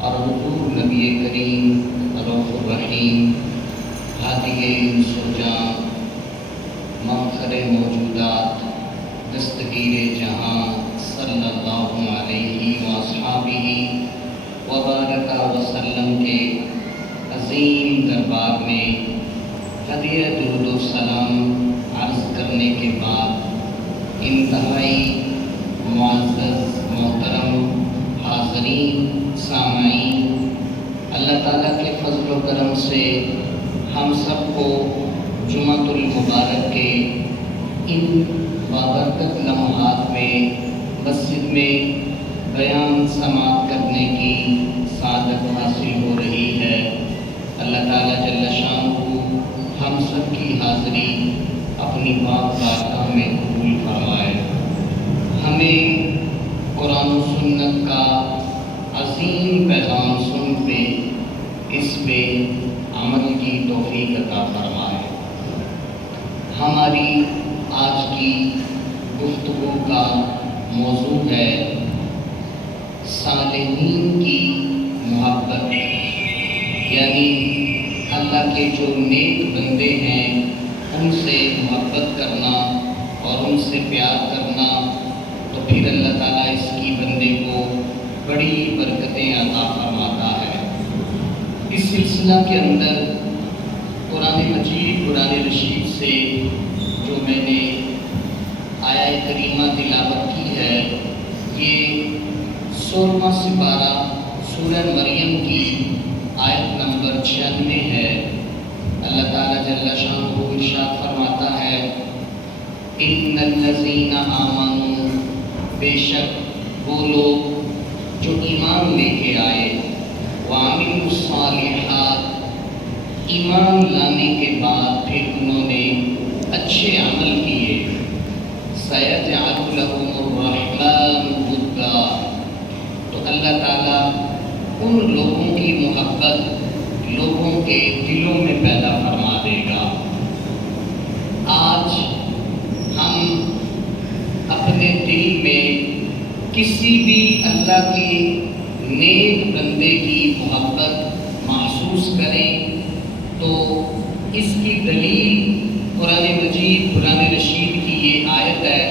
اور حضور نبی کریم رؤوف الرحیم ہادی سرجاں مفخر موجودات دستگیر جہاں صلی اللہ علیہ وآصحابہ وبارک وسلم کے عظیم دربار میں ہدیہ درود و سلام عرض کرنے کے بعد انتہائی معزز محترم حاضرین سامعین، اللہ تعالیٰ کے فضل و کرم سے ہم سب کو جمعۃ المبارک کے ان بابرکت لمحات میں مسجد میں بیان سماعت کرنے کی سعادت حاصل ہو رہی ہے۔ اللہ تعالیٰ جل شانہ ہم سب کی حاضری اپنی پاک بارگاہ میں قبول فرمائے، ہمیں قرآن و سنت کا عظیم پیغام سن پہ اس پہ عمل کی توفیق عطا فرمائے۔ ہماری آج کی گفتگو کا موضوع ہے صالحین کی محبت، یعنی اللہ کے جو نیک بندے ہیں ان سے محبت کرنا اور ان سے پیار کرنا، تو پھر اللہ تعالیٰ اس کی بندے کو بڑی برکتیں عطا فرماتا ہے۔ اس سلسلہ کے اندر قرآن مجید قرآن رشید سے جو میں نے آیہ کریمہ تلاوت کی ہے، یہ 16واں سپارہ سورہ مریم کی آیت نمبر 96 ہے۔ اللہ تعالیٰ جل شانہ ارشاد فرماتا ہے، ان الذین آمنوا، بے شک وہ لوگ جو ایمان لے کے آئے، وعملوا الصالحات، ایمان لانے کے بعد پھر انہوں نے اچھے عمل کیے، سیجعل لہم الرحمن ودا، تو اللہ تعالیٰ ان لوگوں کی محبت لوگوں کے دلوں میں پیدا فرما دے گا۔ آج ہم اپنے دل میں کسی بھی اللہ کے نیک بندے کی محبت محسوس کریں تو اس کی دلیل قرآن مجید قرآن رشید کی یہ آیت ہے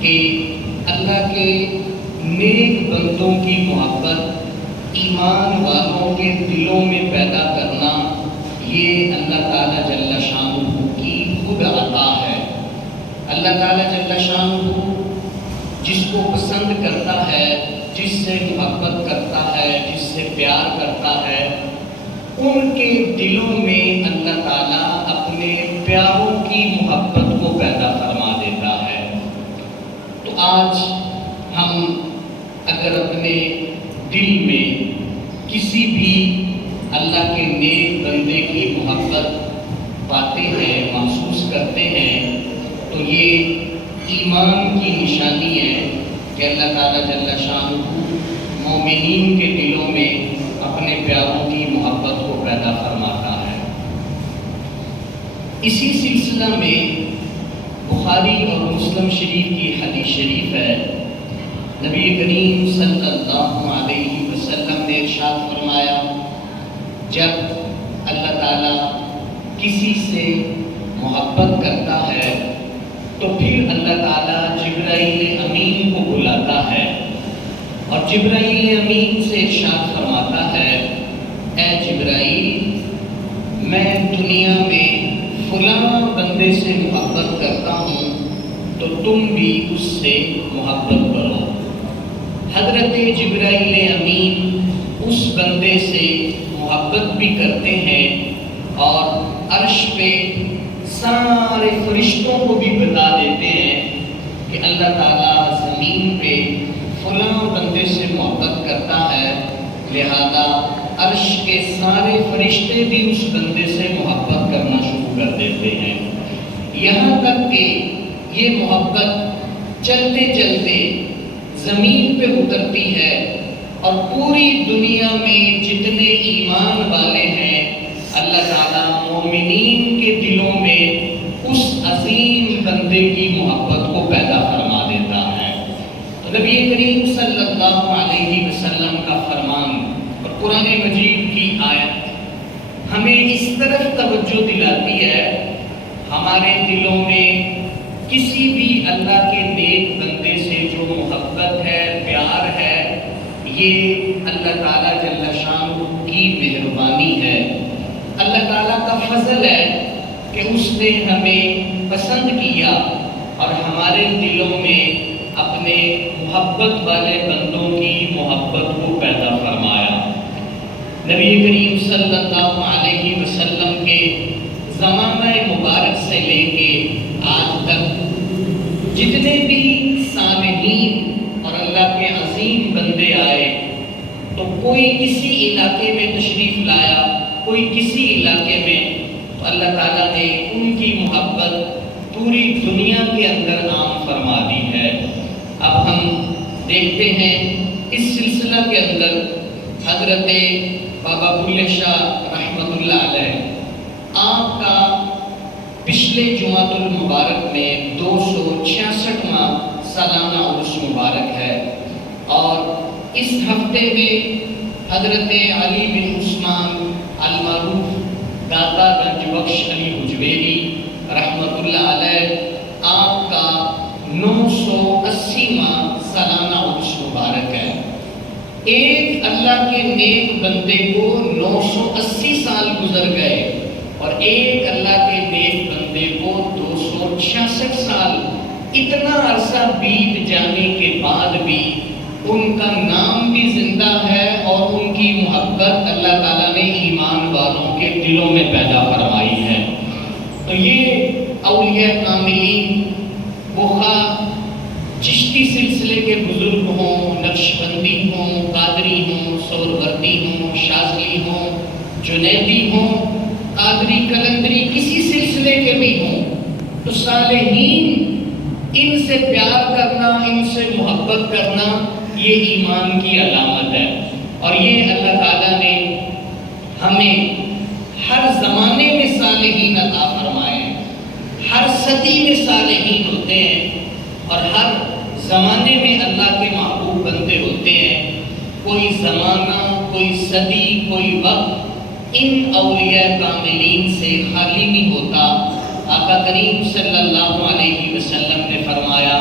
کہ اللہ کے نیک بندوں کی محبت ایمان والوں کے دلوں میں پیدا کرنا، یہ اللہ تعالیٰ جل شانہ کی خود عطا ہے۔ اللہ تعالیٰ جل شانہ جس کو پسند کرتا ہے، جس سے محبت کرتا ہے، جس سے پیار کرتا ہے، ان کے دلوں میں اللہ تعالیٰ اپنے پیاروں کی محبت کو پیدا فرما دیتا ہے۔ تو آج ہم اگر اپنے دل میں کسی بھی اللہ کے نیک بندے کی محبت پاتے ہیں، محسوس کرتے ہیں، تو یہ ایمان کی نشانی ہے کہ اللہ تعالیٰ جل شانہ مومنین کے دلوں میں اپنے پیاروں کی محبت کو پیدا فرماتا ہے۔ اسی سلسلہ میں بخاری اور مسلم شریف کی حدیث شریف ہے، نبی کریم صلی اللہ علیہ وسلم نے ارشاد فرمایا، جب اللہ تعالیٰ کسی سے محبت کرتا ہے تو پھر اللہ تعالیٰ جبرائیل امین کو بلاتا ہے اور جبرائیل امین سے ارشاد فرماتا ہے، اے جبرائیل، میں دنیا میں فلاں بندے سے محبت کرتا ہوں تو تم بھی اس سے محبت کرو۔ حضرت جبرائیل امین اس بندے سے محبت بھی کرتے ہیں اور عرش پہ سارے فرشتوں کو بھی بتا دیتے ہیں کہ اللہ تعالیٰ زمین پہ فلاں بندے سے محبت کرتا ہے، لہذا عرش کے سارے فرشتے بھی اس بندے سے محبت کرنا شروع کر دیتے ہیں، یہاں تک کہ یہ محبت چلتے چلتے زمین پہ اترتی ہے اور پوری دنیا میں جتنے ایمان والے ہیں اللہ تعالیٰ مومنین کے دلوں میں اس عظیم بندے کی محبت کو پیدا فرما دیتا ہے۔ تو نبی کریم صلی اللہ علیہ وسلم کا فرمان قرآن مجید کی آیت ہمیں اس طرف توجہ دلاتی ہے، ہمارے دلوں میں کسی بھی اللہ کے نیک بندے سے جو محبت ہے، پیار ہے، یہ اللہ تعالیٰ جل شانہ کی مہربانی ہے، اللہ تعالیٰ کا فضل ہے کہ اس نے ہمیں پسند کیا اور ہمارے دلوں میں اپنے محبت والے بندوں کی محبت کو پیدا فرمایا۔ نبی کریم صلی اللہ علیہ وسلم کے زمانہ مبارک سے لے کے آج تک جتنے بھی صالحین اور اللہ کے عظیم بندے آئے تو کوئی کسی علاقے میں تشریف لایا، کوئی کسی علاقے میں، تو اللہ تعالیٰ نے ان کی محبت پوری دنیا کے اندر عام فرما دی ہے۔ اب ہم دیکھتے ہیں اس سلسلہ کے اندر حضرت بابا بلے شاہ رحمۃ اللہ علیہ آپ کا پچھلے جمعۃ المبارک میں 266واں سالانہ عرس مبارک ہے، اور اس ہفتے میں حضرت علی بن عثمان المعروف داتا گنج بخش علی حجویری رحمۃ اللہ علیہ آپ کا 980واں سالانہ عرس مبارک ہے۔ ایک اللہ کے نیک بندے کو 980 سال گزر گئے اور ایک اللہ کے نیک بندے کو 266 سال، اتنا عرصہ بیت جانے کے بعد بھی ان کا نام بھی زندہ ہے اور ان کی محبت اللہ تعالیٰ نے ایمان والوں کے دلوں میں پیدا فرمائی ہے۔ تو یہ اولیاء کاملین، خواہ چشتی سلسلے کے بزرگ ہوں، نقشبندی ہوں، قادری ہوں، سہروردی ہوں، شاذلی ہوں، جنیدی ہوں، قادری کلندری، کسی سلسلے کے بھی ہوں، تو صالحین ان سے پیار کرنا، ان سے محبت کرنا یہ ایمان کی علامت ہے، اور یہ اللہ تعالیٰ نے ہمیں ہر زمانے میں صالحین عطا فرمائے ہیں، ہر صدی میں صالحین ہوتے ہیں اور ہر زمانے میں اللہ کے محبوب بندے ہوتے ہیں۔ کوئی زمانہ، کوئی صدی، کوئی وقت ان اولیاء کاملین سے خالی نہیں ہوتا۔ آقا کریم صلی اللہ علیہ وسلم نے فرمایا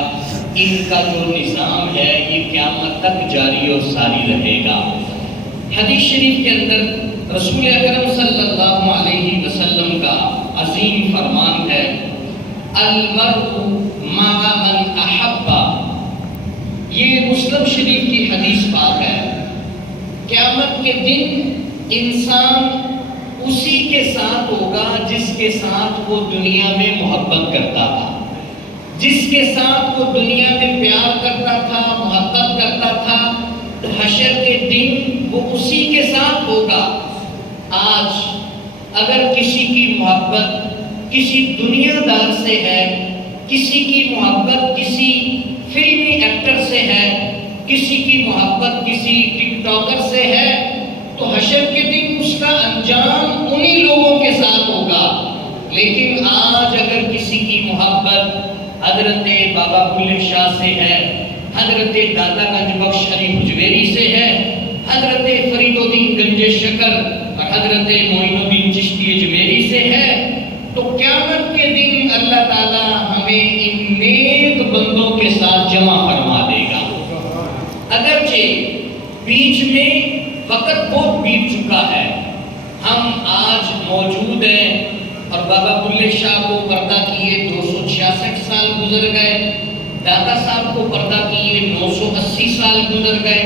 ان کا جو نظام ہے یہ قیامت تک جاری و ساری رہے گا۔ حدیث شریف کے اندر رسول اکرم صلی اللہ علیہ وسلم کا عظیم فرمان ہے، المرء مع من احب۔ یہ مسلم شریف کی حدیث پاک ہے۔ قیامت کے دن انسان اسی کے ساتھ ہوگا جس کے ساتھ وہ دنیا میں محبت کرتا تھا، جس کے ساتھ وہ دنیا میں پیار کرتا تھا، محبت کرتا تھا، حشر کے دن وہ اسی کے ساتھ ہوگا۔ آج اگر کسی کی محبت کسی دنیا دار سے ہے، کسی کی محبت کسی فلمی ایکٹر سے ہے، کسی کی محبت کسی ٹک ٹاکر سے ہے، تو حشر کے دن اس کا انجام انہی لوگوں کے ساتھ ہوگا۔ لیکن آج اگر کسی کی محبت حضرت بابا بلے شاہ سے ہے، حضرت داتا گنج بخش علی حجویری سے ہے، حضرت فرید الدین گنج شکر اور حضرت معین الدین چشتی اجمیری سے ہے، تو قیامت کے دن اللہ تعالیٰ ہمیں ان نیک بندوں کے ساتھ جمع فرما دے گا۔ اگرچہ بیچ میں وقت بہت بیت چکا ہے، ہم آج موجود ہیں اور بابا بلے شاہ کو پردہ کیے 266 سال گزر گئے، داتا صاحب کو پردہ کیے 980 سال گزر گئے،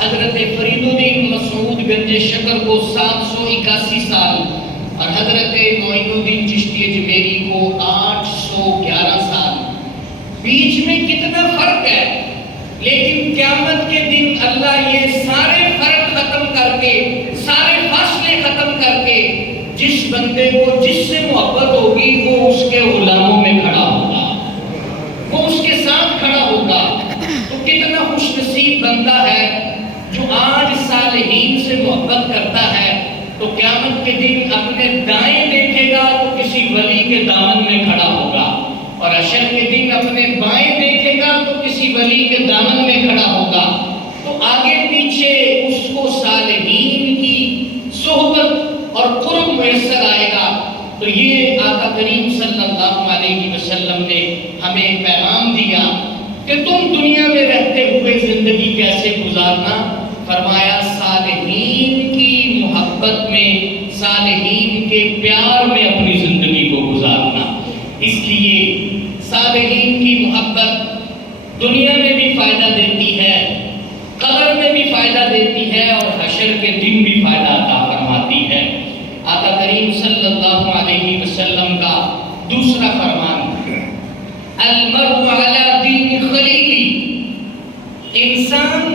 حضرت فرید الدین مسعود گنج شکر کو 781 سال اور حضرت معین الدین چشتی اجمیری کو 811 سال، بیچ میں کتنا فرق ہے۔ لیکن قیامت کے دن اللہ یہ سارے فرق ختم کر کے، سارے فاصلے ختم کر کے، جس بندے کو جس سے محبت ہوگی وہ اس کے غلاموں میں کھڑا ہوگا، وہ اس کے ساتھ کھڑا ہوگا۔ تو کتنا خوش نصیب بندہ ہے جو آج صالحین سے محبت کرتا ہے، تو قیامت کے دن اپنے دائیں دیکھے گا تو کسی ولی کے دامن میں کھڑا ہوگا، اور حشر کے دن اپنے بائیں دیکھے گا تو کسی ولی کے دامن میں کھڑا ہوگا۔ تو آگے پیچھے اس کو صالحین محبت میں، صالحین کے پیار میں اپنی زندگی کو گزارنا۔ اس لیے صالحین کی محبت دنیا میں بھی فائدہ دیتی ہے، قبر میں بھی فائدہ دیتی ہے، اور حشر کے دن بھی فائدہ عطا فرماتی ہے۔ آقا کریم صلی اللہ علیہ وسلم کا دوسرا فرمان، المرء علی دین خلیلی، انسان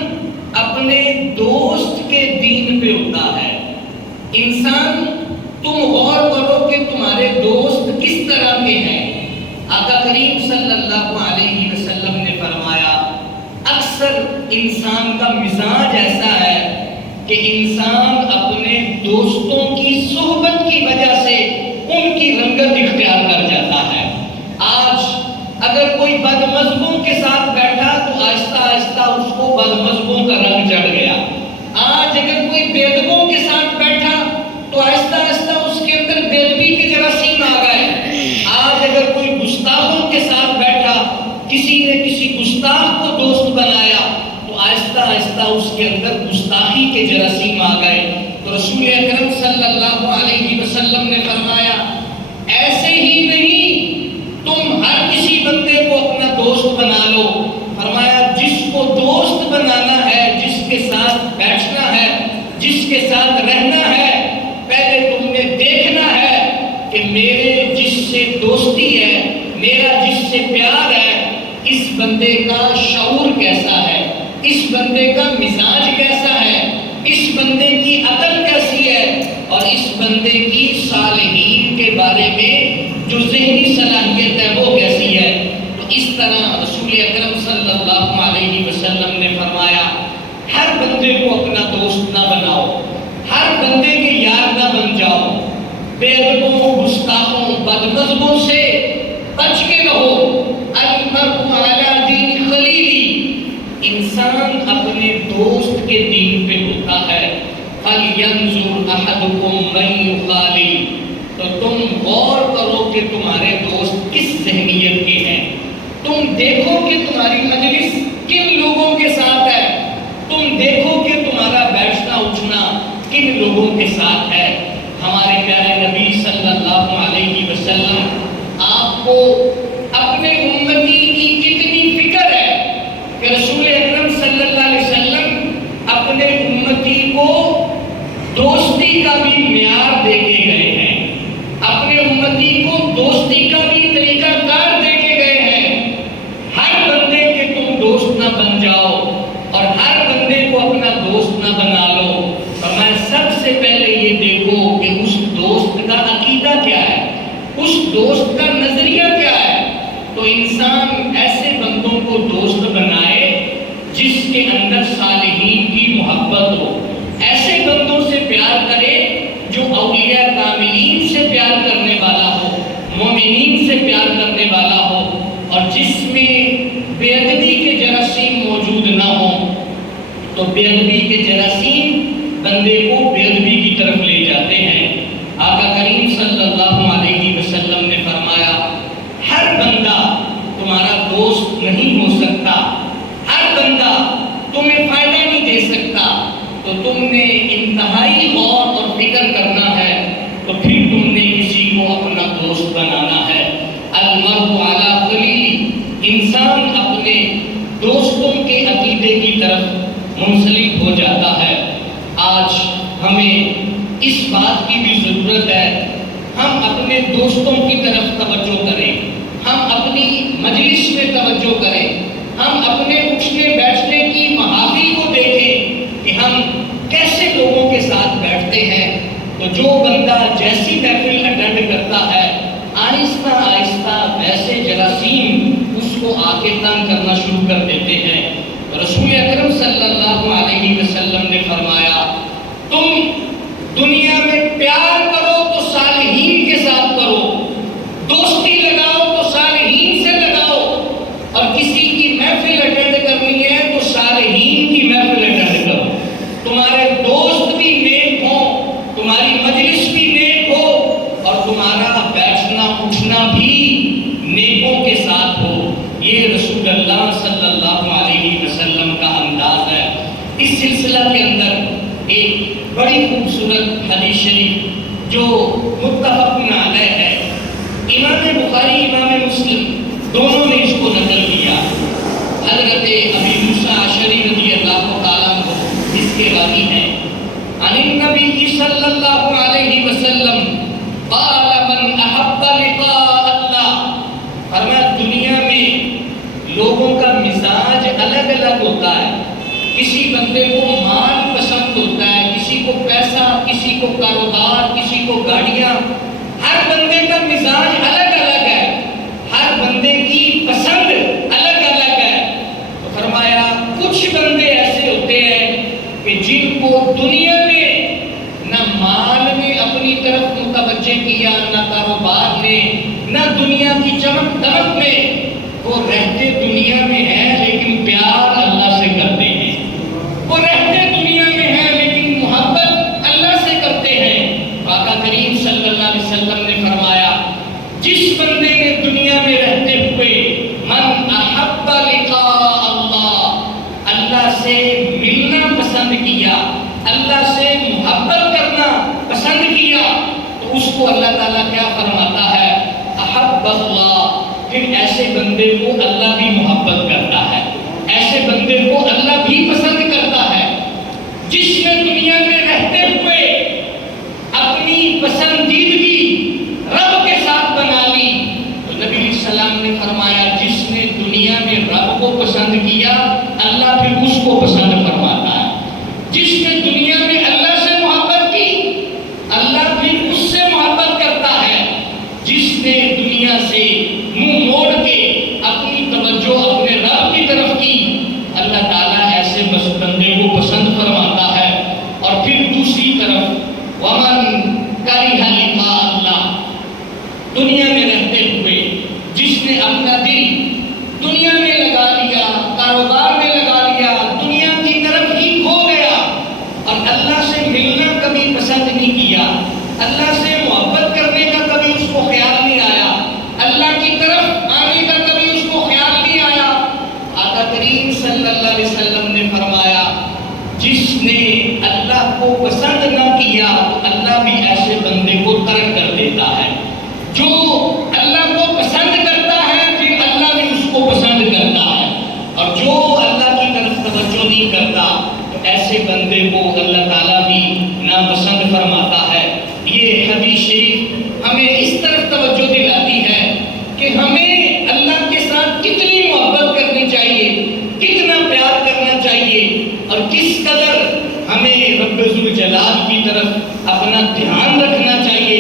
اپنے دوست کے دین پہ ہوتا ہے۔ انسان، تم غور کرو کہ تمہارے دوست کس طرح کے ہیں۔ آقا کریم صلی اللہ علیہ وسلم نے فرمایا، اکثر انسان کا مزاج ایسا ہے کہ انسان اپنے دوستوں کی صحبت کی وجہ سے ان کی رنگت اختیار کر جاتا ہے۔ آج اگر کوئی بد مذہبوں کے ساتھ بیٹھا تو آہستہ آہستہ اس کو بد مذہبوں کا رنگ چڑھ گیا۔ آج اگر کوئی بے ادبوں کے ساتھ بیٹھا تو آہستہ آہستہ اس کے اندر بے ادبی کے جراثیم آ گئے۔ آج اگر کوئی گستاخوں کے ساتھ بیٹھا، کسی نے کسی گستاخ کو دوست بنایا تو آہستہ آہستہ اس کے اندر گستاخی کے جراثیم آ گئے۔ تو رسول اکرم صلی اللہ علیہ وسلم نے فرمایا، ایسے ہی نہیں، تم ہر کسی بندے کو اپنا دوست بنا لو۔ فرمایا جس کو دوست بنانا ہے، جس کے ساتھ بیٹھنا ہے، جس کے ساتھ رہنا ہے، پہلے تم نے دیکھنا ہے کہ میرے جس سے دوستی ہے، میرا جس سے پیار ہے، اس بندے کا شعور کیسا ہے، اس بندے کا مزاج کیسا ہے، اس بندے کی عقل کیسی ہے، اور اس بندے کی صالحین کے بارے میں جو ذہنی صلاحیت ہے وہ کیسی ہے۔ تو اس طرح رسول اکرم صلی اللہ علیہ وسلم نے فرمایا، ہر بندے کو اپنا دوست نہ بناؤ، ہر بندے کے یار نہ بن جاؤ، بے ادبوں، گستاخوں، بد مذہبوں سے بچ کے رہو۔ المرء علی دین خلیلی، انسان اپنے دوست کے دین پہ ہوتا ہے۔ فَلْيَنْظُرْ أَحَدُكُمْ مَنْ يُخَالِلُ، تو تم غور کرو کہ تمہارے دوست کس ذہنیت کے ہیں۔ تم دیکھو کہ تمہاری مجلس کن لوگوں کے ساتھ ہے، تم دیکھو کہ تمہارا بیٹھنا اٹھنا کن لوگوں کے ساتھ ہے۔ ہمارے پیارے نبی صلی اللہ علیہ وسلم، آپ کو اپنے امتی کی کتنی فکر ہے کہ رسول اکرم صلی اللہ علیہ وسلم اپنے امتی کو دوستی کا بھی معیار دے کے گئے ہیں، اپنے امتی کو دوستی کا بھی طریقہ کار دے کے گئے ہیں۔ ہر بندے کے تم دوست نہ بن جاؤ اور ہر بندے کو اپنا دوست نہ بنا لو۔ فرمایا سب سے پہلے یہ دیکھو کہ اس دوست کا عقیدہ کیا ہے، اس دوست کا نظریہ کیا ہے۔ تو انسان ایسے بندوں کو دوست بنائے جس کے اندر صالحین کی محبت ہو، ایسے بندوں سے پیار کرے جو اولیاء کاملین سے پیار کرنے والا ہو، مومنین سے پیار کرنے والا ہو، اور جس میں بے ادبی کے جراثیم موجود نہ ہوں۔ تو بے ادبی کے جراثیم بندے کو بے ادبی کی طرف لے جاتے ہیں۔ آقا کریم صلی اللہ علیہ وسلم نے فرمایا، ہر بندہ تمہارا دوست نہیں ہو سکتا، ہر بندہ تمہیں فائدہ نہیں دے سکتا۔ تو تم نے انتہائی غور اور فکر کرنا ہے، تو پھر تم نے کسی کو اپنا دوست بنانا ہے۔ المرء علی خلیلی، انسان اپنے دوستوں کے عقیدے کی طرف منسلک ہو جاتا ہے۔ آج ہمیں اس بات کی بھی ضرورت ہے، ہم اپنے دوستوں کی طرف توجہ کریں، ہم اپنی مجلس میں توجہ کریں، ہم اپنے اٹھنے بیٹھنے کی محافل کو دیکھیں کہ ہم کیسے لوگوں کے ساتھ بیٹھتے ہیں۔ تو جو بندہ جیسی محفل اٹینڈ کرتا ہے، آہستہ آہستہ ویسے جراثیم اس کو آگے تنگ کرنا شروع کر دیتے ہیں۔ رسول اکرم صلی اللہ علیہ وسلم نے فرمایا، تم دنیا میں پیار کرو تو صالحین کے ساتھ کرو، دوستی لگاؤ تو صالحین سے لگاؤ، اور کسی کی محفل اٹینڈ کرنی ہے تو صالحین کی محفل اٹینڈ کرو۔ تمہارے دوست بھی نیک ہوں، تمہاری مجلس بھی نیک ہو، اور تمہارا بیٹھنا اٹھنا بھی نیکوں کے ساتھ ہو۔ یہ رسول اللہ صلی اللہ علیہ وسلم کا انداز ہے۔ اس سلسلہ کے اندر ایک بڑی خوبصورت حدیث شریف جو متفق علیہ ہے، امام بخاری امام مسلم دونوں نے اس کو نقل کیا۔ حضرت ابی موسیٰ اشعری رضی اللہ تعالیٰ عنہ اس کے راوی ہیں، عن النبی صلی اللہ علیہ وسلم قال من احب لقاء اللہ، فرمایا دنیا میں لوگوں کا مزاج الگ الگ ہوتا ہے، کسی بندے کو مال پسند ہوتا ہے، کسی کو پیسہ، کسی کو کاروبار، کسی کو گاڑیاں، ہر بندے کا مزاج الگ الگ ہے، ہر بندے کی پسند الگ الگ ہے۔ تو فرمایا کچھ بندے ایسے ہوتے ہیں کہ جن کو دنیا میں نہ مال نے اپنی طرف متوجہ کیا، نہ کاروبار نے، نہ دنیا کی چمک دمک میں، وہ رہتے دنیا میں ہیں لیکن پیار اللہ سے کرتے ہیں، وہ رہتے دنیا میں ہیں لیکن محبت اللہ سے کرتے ہیں۔ آقا کریم صلی اللہ علیہ وسلم نے فرمایا جس بندے نے دنیا میں رہتے ہوئے من احب لقاء اللہ، اللہ سے ملنا پسند کیا، اللہ سے محبت کرنا پسند کیا، تو اس کو اللہ تعالیٰ کیا فرماتا ہے؟ احب اللہ، پھر ایسے بندے کو اللہ بھی محبت کرتا ہے، ایسے بندے کو اللہ بھی پسند کرتا ہے۔ جس نے دنیا میں رہتے ہوئے اپنی پسندیدگی رب کے ساتھ بنا لی، تو نبی علیہ السلام نے فرمایا جس نے دنیا میں رب کو پسند کیا، اللہ پھر اس کو پسند فرماتا ہے۔ جس نے دنیا میں اللہ سے محبت کی، اللہ پھر اس سے محبت کرتا ہے۔ جس نے دنیا سے منہ موڑ کے اپنی توجہ اپنے رب کی طرف کی، اللہ تعالیٰ ایسے بندے کو پسند فرماتا ہے۔ اور پھر دوسری طرف ومن کرہ لقاء اللہ، دنیا میں رہتے ہوئے جس نے اپنا دل دنیا میں لگا لیا، کاروبار میں لگا لیا، دنیا کی طرف ہی کھو گیا، اور اللہ سے ملنا کبھی پسند نہیں کیا، اللہ سے محبت کرنے کا کبھی اس کو خیال نہیں آیا، اللہ کی طرف آنے کا کبھی اس کو خیال نہیں آیا۔ آقا کریم صلی اللہ علیہ وسلم نے فرمایا جس نے اللہ کو پسند نہ کیا، اللہ بھی ایسے بندے کو ترک کر دیتا ہے۔ جو اللہ کو پسند کرتا ہے پھر اللہ بھی اس کو پسند کرتا ہے، اور جو اللہ کی طرف توجہ نہیں کرتا تو ایسے بندے کو اللہ تعالیٰ بھی ناپسند فرماتا ہے۔ یہ حدیث شریف ہمیں اس طرف توجہ دلاتی ہے کہ ہمیں اللہ کے ساتھ کتنی محبت کرنی چاہیے، کتنا پیار کرنا چاہیے، اور کس قدر ہمیں رب ذوالجلال کی طرف اپنا دھیان رکھنا چاہیے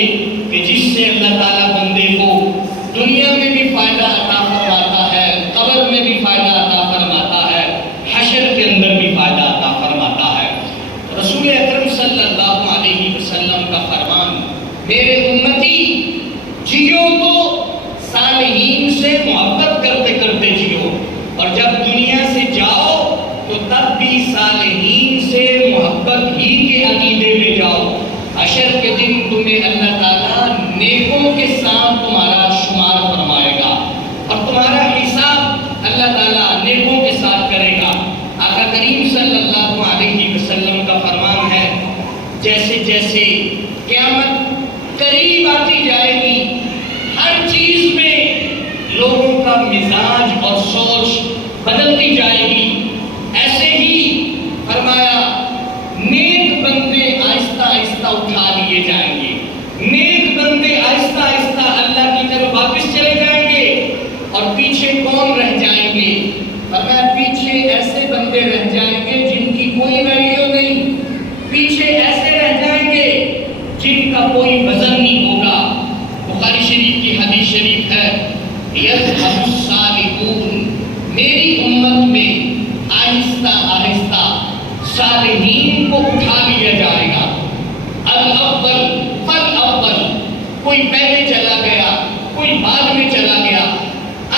کہ جس سے اللہ تعالیٰ بندے کو دنیا میں بھی فائدہ عطا فرماتا ہے، قبر میں بھی فائدہ عطا فرماتا ہے، حشر کے اندر بھی فائدہ عطا فرماتا ہے۔ رسول اکرم صلی اللہ علیہ وسلم کا فرمان، میرے امتی جیو تو صالحین سے محبت کرتے کرتے جیو، اور جب دنیا سے جاؤ تو تب بھی صالحین سے محبت ہی کے عقیدے میں جاؤ۔ حشر کے دن تمہیں اللہ تعالیٰ نیکوں کے ساتھ تمہارا شمار فرمائے گا، اور تمہارا حساب اللہ تعالیٰ نیکوں کے ساتھ کرے گا۔ آقا کریم صلی اللہ علیہ وسلم کا فرمان ہے جیسے جیسے قیامت قریب آتی جائے گی، ہر چیز میں لوگوں کا مزاج اور سوچ بدلتی جائے گی، ایسے ہی فرمایا نیک بندے آہستہ آہستہ اٹھا لیے جائیں گے، نیک بندے آہستہ آہستہ اللہ کی طرف واپس چلے جائیں گے، اور پیچھے کون رہ جائیں گے؟ فرمایا پیچھے ایسے بندے رہ جائیں گے جن کی کوئی ویلیو نہیں، پیچھے ایسے رہ جائیں گے جن کا کوئی وزن نہیں ہوگا۔ بخاری شریف کی حدیث شریف ہے یذهب الصالحون، میری امت میں آہستہ آہستہ صالحین کو اٹھا لیا جائے گا۔ الاول فالاول، کوئی پہلے چلا گیا، کوئی بعد میں چلا گیا،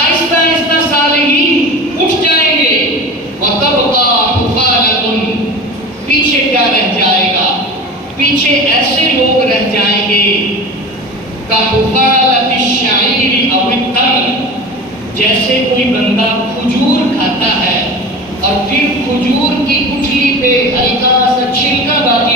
آہستہ آہستہ صالحین اٹھ جائیں گے۔ وَتَبْقَى حُفَالَةٌ، پیچھے کیا رہ جائے گا؟ پیچھے ایسے لوگ رہ جائیں گے كَحُفَالَةِ الشَّعِيرِ أَوِ التَّمْرِ، جیسے کوئی بندہ کھجور کھاتا ہے اور پھر کھجور کی گٹھلی پہ ہلکا سا چھلکا باقی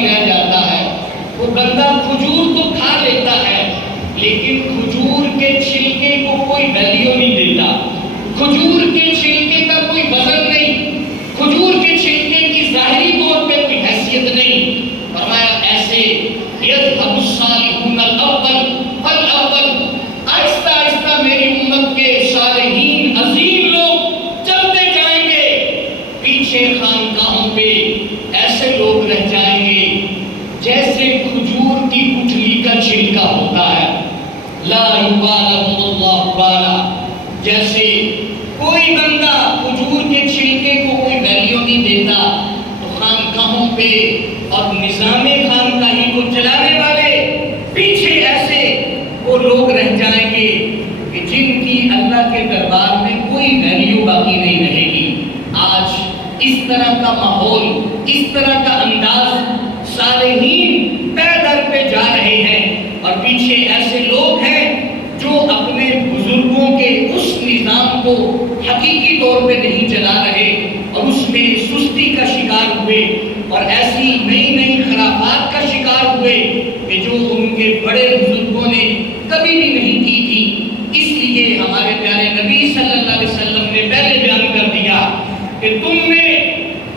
لا یبالہم اللہ بالا، جیسے کوئی بندہ کھجور کے چھلکے کو کوئی ویلیو نہیں دیتا، تو خانقاہوں پہ اور نظام خانقاہی کو چلانے والے پیچھے ایسے وہ لوگ رہ جائیں گے کہ جن کی اللہ کے دربار میں کوئی ویلیو باقی نہیں رہے گی۔ آج اس طرح کا ماحول، اس طرح کا انداز صالحین پے در پہ جا رہے ہیں، اور پیچھے ایسے لوگ ہیں جو اپنے بزرگوں کے اس نظام کو حقیقی طور پہ نہیں چلا رہے اور اس میں سستی کا شکار ہوئے اور ایسی نئی نئی خرافات کا شکار ہوئے کہ جو ان کے بڑے بزرگوں نے کبھی بھی نہیں کی تھی۔ اس لیے ہمارے پیارے نبی صلی اللہ علیہ وسلم نے پہلے بیان کر دیا کہ تم نے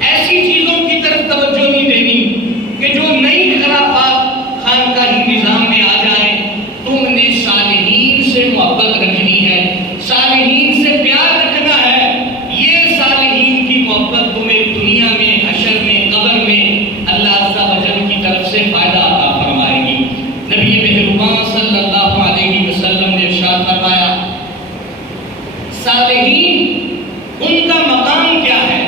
ایسی چیزوں کی طرف توجہ نہیں دینی کہ جو نئی خرافات خانقاہی نظام میں آ جائیں، تم نے صالحین سے محبت رکھنی ہے، صالحین سے پیار رکھنا ہے۔ یہ صالحین کی محبت تمہیں دنیا میں، حشر میں، قبر میں اللہ عز و جل کی طرف سے فائدہ عطا فرمائے گی۔ نبی مہربان صلی اللہ علیہ وسلم نے ارشاد فرمایا، صالحین ان کا مقام کیا ہے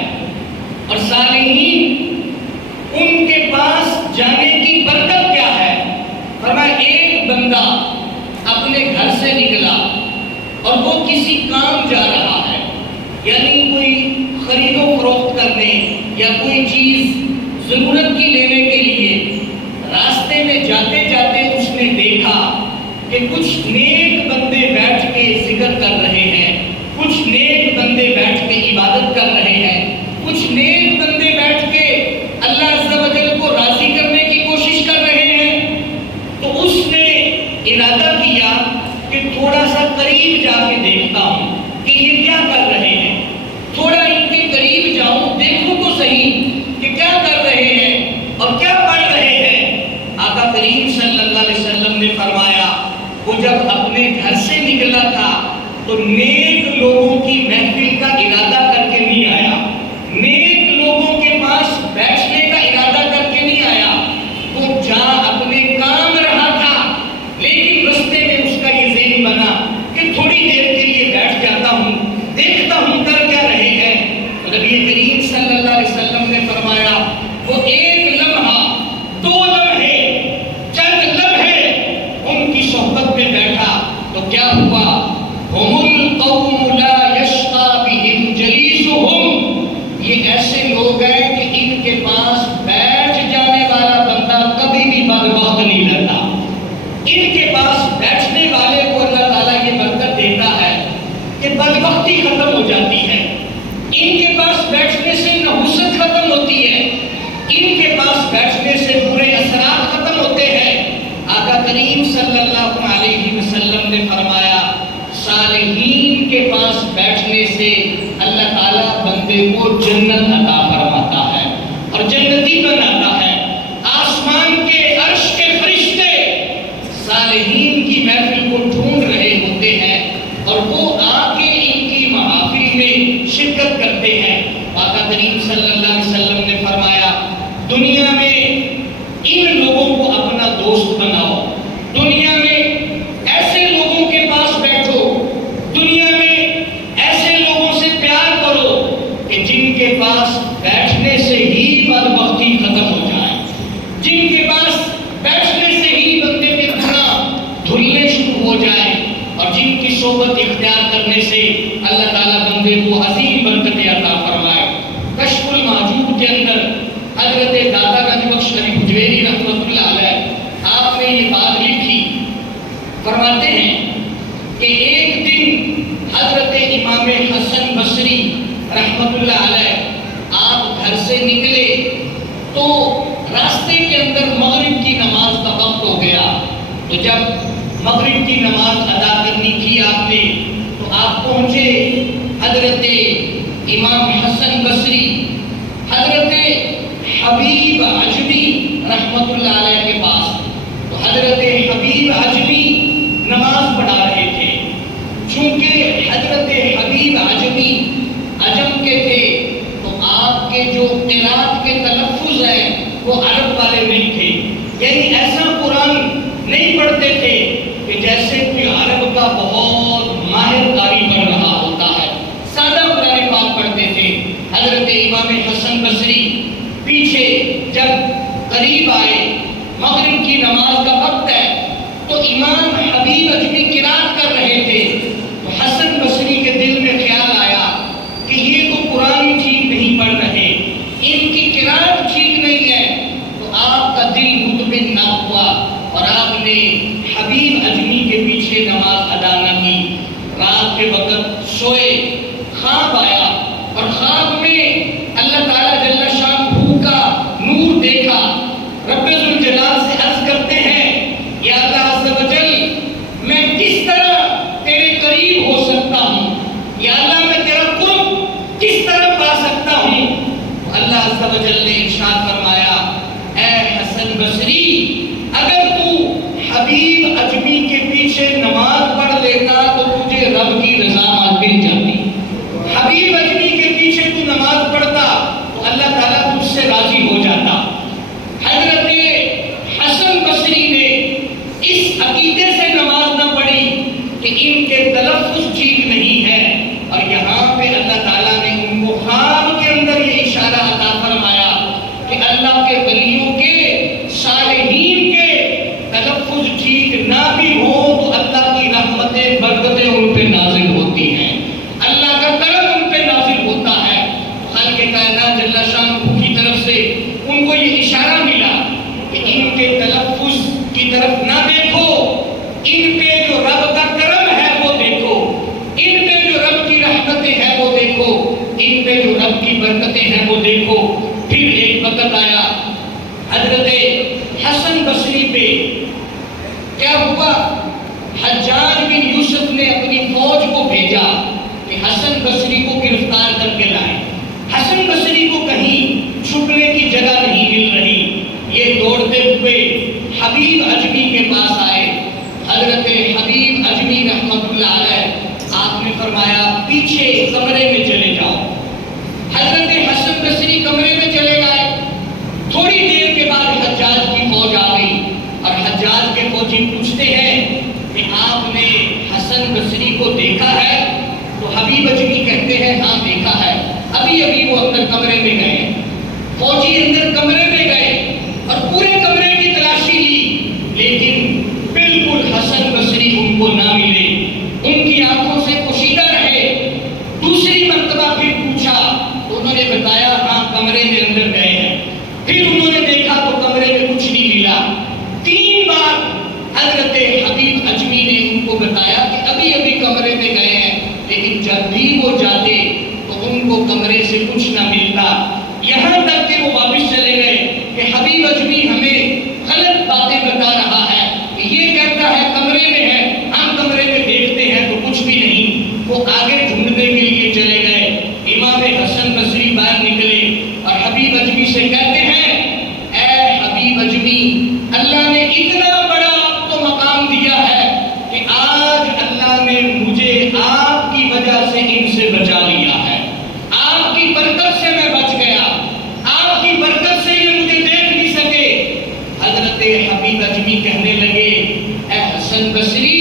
اور صالحین ان کے پاس جانے کی برکت کیا ہے؟ فرمایا ایک بندہ اپنے گھر سے نکلا اور وہ کسی کام جا رہا ہے، یعنی کوئی خرید و فروخت کرنے یا کوئی چیز ضرورت کی لینے کے لیے، راستے میں جاتے جاتے اس نے دیکھا کہ کچھ نیک بندے بیٹھ کے ذکر کر رہے ہیں، کچھ نیک بندے بیٹھ کے عبادت کر رہے ہیں، کچھ نیک بندے بیٹھ کے اللہ عز و جل کو راضی کرنے کی کوشش کر رہے ہیں، تو اس نے ارادہ کیا کہ تھوڑا سا قریب جا کے دیکھتا ہوں کہ یہ کیا کر رہے ہیں، تھوڑا ان کے قریب جاؤں، دیکھوں تو صحیح کہ کیا کر رہے ہیں اور کیا پڑھ رہے ہیں۔ آقا کریم صلی اللہ علیہ وسلم نے فرمایا وہ جب اپنے گھر سے نکلا تھا تو نیک لوگوں کی محفل کا ارادہ کر کے نہیں آیا، نیک لوگوں کے پاس بیٹھنے کا ارادہ کر کے نہیں آیا، وہ جا اپنے کام رہا تھا، لیکن رستے میں اس کا یہ ذہن بنا کہ تھوڑی دیر کے لیے بیٹھ جاتا ہوں، دیکھتا ہوں کر کیا رہے ہیں۔ نبی کریم صلی اللہ علیہ وسلم نے فرمایا وہ ایک لمحہ، دو لمحے، چند لمحے ان کی صحبت میں بیٹھا تو کیا ہوا؟ ہم القوم لا یشقی بہم جلیسہم، یہ ایسے لوگ ہیں کہ ان کے پاس بیٹھ جانے والا بندہ کبھی بھی بدبخت نہیں رہتا۔ ان کے پاس بیٹھنے والے کو اللہ تعالیٰ یہ برکت دیتا ہے کہ بدبختی ختم ہو جاتی ہے، ان کے پاس بیٹھنے سے نحوست ختم ہوتی ہے، ان کے پاس بیٹھنے سے برے اثرات ختم ہوتے ہیں۔ آقا کریم صلی اللہ علیہ وسلم نے فرمایا صالحین کے پاس بیٹھنے سے اللہ تعالیٰ بندے کو جنت عطا فرماتا ہے اور جنتی بناتا ہے۔ آسمان کے عرش کے فرشتے صالحین کی محفل کو ڈھونڈ رہے ہوتے ہیں اور وہ آ کے ان کی محافل میں شرکت کرتے ہیں۔ آقا کریم صلی اللہ علیہ وسلم نے فرمایا دنیا میں ان لوگوں کو اپنا دوست بناؤ، دنیا میں ایسے لوگوں کے پاس بیٹھو، دنیا میں ایسے لوگوں سے پیار کرو کہ جن کے پاس بیٹھنے سے ہی بدبختی ختم ہو جائے، جن کے پاس بیٹھنے سے ہی بندے کے گناہ دھلنے شروع ہو جائیں، اور جن کی صحبت اختیار کرنے سے اللہ تعالیٰ بندے کو عظیم برکتیں عطا فرمائے۔ کشف المحجوب کے اندر حضرت داتا گنج بخش علی حجویری رحمۃ اللہ علیہ آپ نے یہ بات لکھی، فرماتے ہیں کہ ایک دن حضرت امام حسن بصری رحمۃ اللہ علیہ آپ گھر سے نکلے تو راستے کے اندر مغرب کی نماز کا وقت ہو گیا، تو جب مغرب کی نماز ادا کرنی تھی آپ نے تو آپ پہنچے حضرت امام حسن بصری حضرت حبیب عجمی رحمۃ اللہ علیہ کے پاس، تو حضرت حبیب عجمی نماز پڑھا رہے تھے۔ چونکہ حضرت حبیب عجمی عجم کے تھے تو آپ کے جو قرات کے تلفظ ہیں وہ عرب والے نہیں تھے، یعنی ایسا قرآن نہیں پڑھتے تھے کہ جیسے کوئی مغرب کی نماز کا وقت ہے، تو امام حبیب اجمی قرات کر رہے تھے، تو حسن بصری کے دل میں خیال آیا کہ یہ تو قرآن ہی ٹھیک نہیں پڑھ رہے، ان کی قرات ٹھیک نہیں ہے، تو آپ کا دل مطمئن نہ ہوا اور آپ نے حبیب اجمی کے پیچھے نماز ادا نہ کی۔ رات کے وقت سوئے، خواب آیا اور خواب میں اللہ تعالیٰ جل شانہ کا نور دیکھا۔ رب ذوالجلال سے عرض کرتے ہیں، یا اللہ عز و جل، میں کس طرح تیرے قریب ہو سکتا ہوں، یا اللہ میں تیرا قرب کس طرح پا سکتا ہوں؟ اللہ عز و جل نے ارشاد فرمایا، اے حسن بصری، اگر تو حبیب اجمی کے پیچھے نماز پڑھ لیتا تو تجھے رب کی رضا مل جاتی۔ حبیب اجمی کے پیچھے تو نماز پڑھتا تو اللہ تعالیٰ تجھ سے راضی ہو جاتا۔ حضرت حسن بصری نے اس عقیدے سے نماز نہ پڑھی کہ ان کے تلفظ ٹھیک نہیں ہے، اور یہاں پہ اللہ تعالیٰ نے ان کو خواب کے اندر یہ اشارہ عطا فرمایا کہ اللہ کے ولیوں کے، صالحین کے تلفظ ٹھیک نہ بھی ہو تو اللہ کی رحمتیں، برکتیں ان پہ نازل ہوتی ہیں، اللہ کا کرم ان پہ نازل ہوتا ہے۔ خالق کائنات جل شانہ کی طرف سے ان کو یہ اشارہ ملا کہ ان کے تلفظ کی طرف نہ دیکھو، ان پہ جو رب کا کرم ہے وہ دیکھو، ان پہ جو رب کی رحمتیں ہیں وہ دیکھو، ان پہ جو رب کی برکتیں ہیں وہ دیکھو۔ پھر ایک وقت آیا حضرت حسن بصری پہ کیا ہوا، حجاج بن یوسف نے اپنی فوج کو بھیجا کہ حسن بصری کو گرفتار کر کے لائیں۔ حسن بصری کو کہیں چھپنے کی جگہ نہیں مل رہی، یہ دوڑتے ہوئے حبیب اجمی کے پاس آئے۔ حضرت حبیب اجمی رحمۃ اللہ علیہ، آپ نے فرمایا پیچھے کمرے میں چلے جاؤ۔ حضرت حسن بصری کمرے میں چلے گئے۔ تھوڑی دیر کے بعد حجاج کی فوج آ گئی اور حجاج کے فوجی پوچھتے ہیں کہ آپ نے حسن بصری کو دیکھا ہے؟ تو حبیب اجمی کہتے ہیں ہاں دیکھا ہے، ابھی وہ اندر کمرے میں گئے۔ فوجی اندر کمرے میں گئے اور پورے کمرے کی تلاشی لی، لیکن بالکل حسن بصری ان کو نہ ملے، ان کی آنکھوں سے پوشیدہ رہے۔ دوسری مرتبہ پھر پوچھا تو انہوں نے بتایا ہاں کمرے میں اندر گئے ہیں۔ پھر انہوں نے دیکھا تو کمرے میں کچھ نہیں ملا۔ 3 بار حضرت حبیب اجمی نے ان کو بتایا کہ ابھی کمرے میں گئے ہیں، لیکن جب بھی وہ جاتے تو ان کو کمرے سے کچھ نہ ملتا، یہاں تک کہ وہ واپس چلے گئے کہ حبیب اجمی ہمیں غلط باتیں بتا رہا ہے، کہ یہ کہتا ہے کمرے میں ہے، ہم کمرے میں دیکھتے ہیں تو کچھ بھی نہیں۔ وہ آگے ڈھونڈنے کے لیے چلے گئے۔ امام حسن بصری باہر نکلے اور حبیب اجمی سے کہتے ہیں، اے حبیب اجمی، اللہ نے اتنا بڑا آپ کو مقام دیا ہے کہ آج اللہ نے مجھے آپ کی وجہ سے ان سے بچا لیا ہے، آپ کی برکت سے میں بچ گیا، آپ کی برکت سے یہ مجھے دیکھ نہیں سکے۔ حضرت حبیب اجمی کہنے لگے، اے حسن بصری،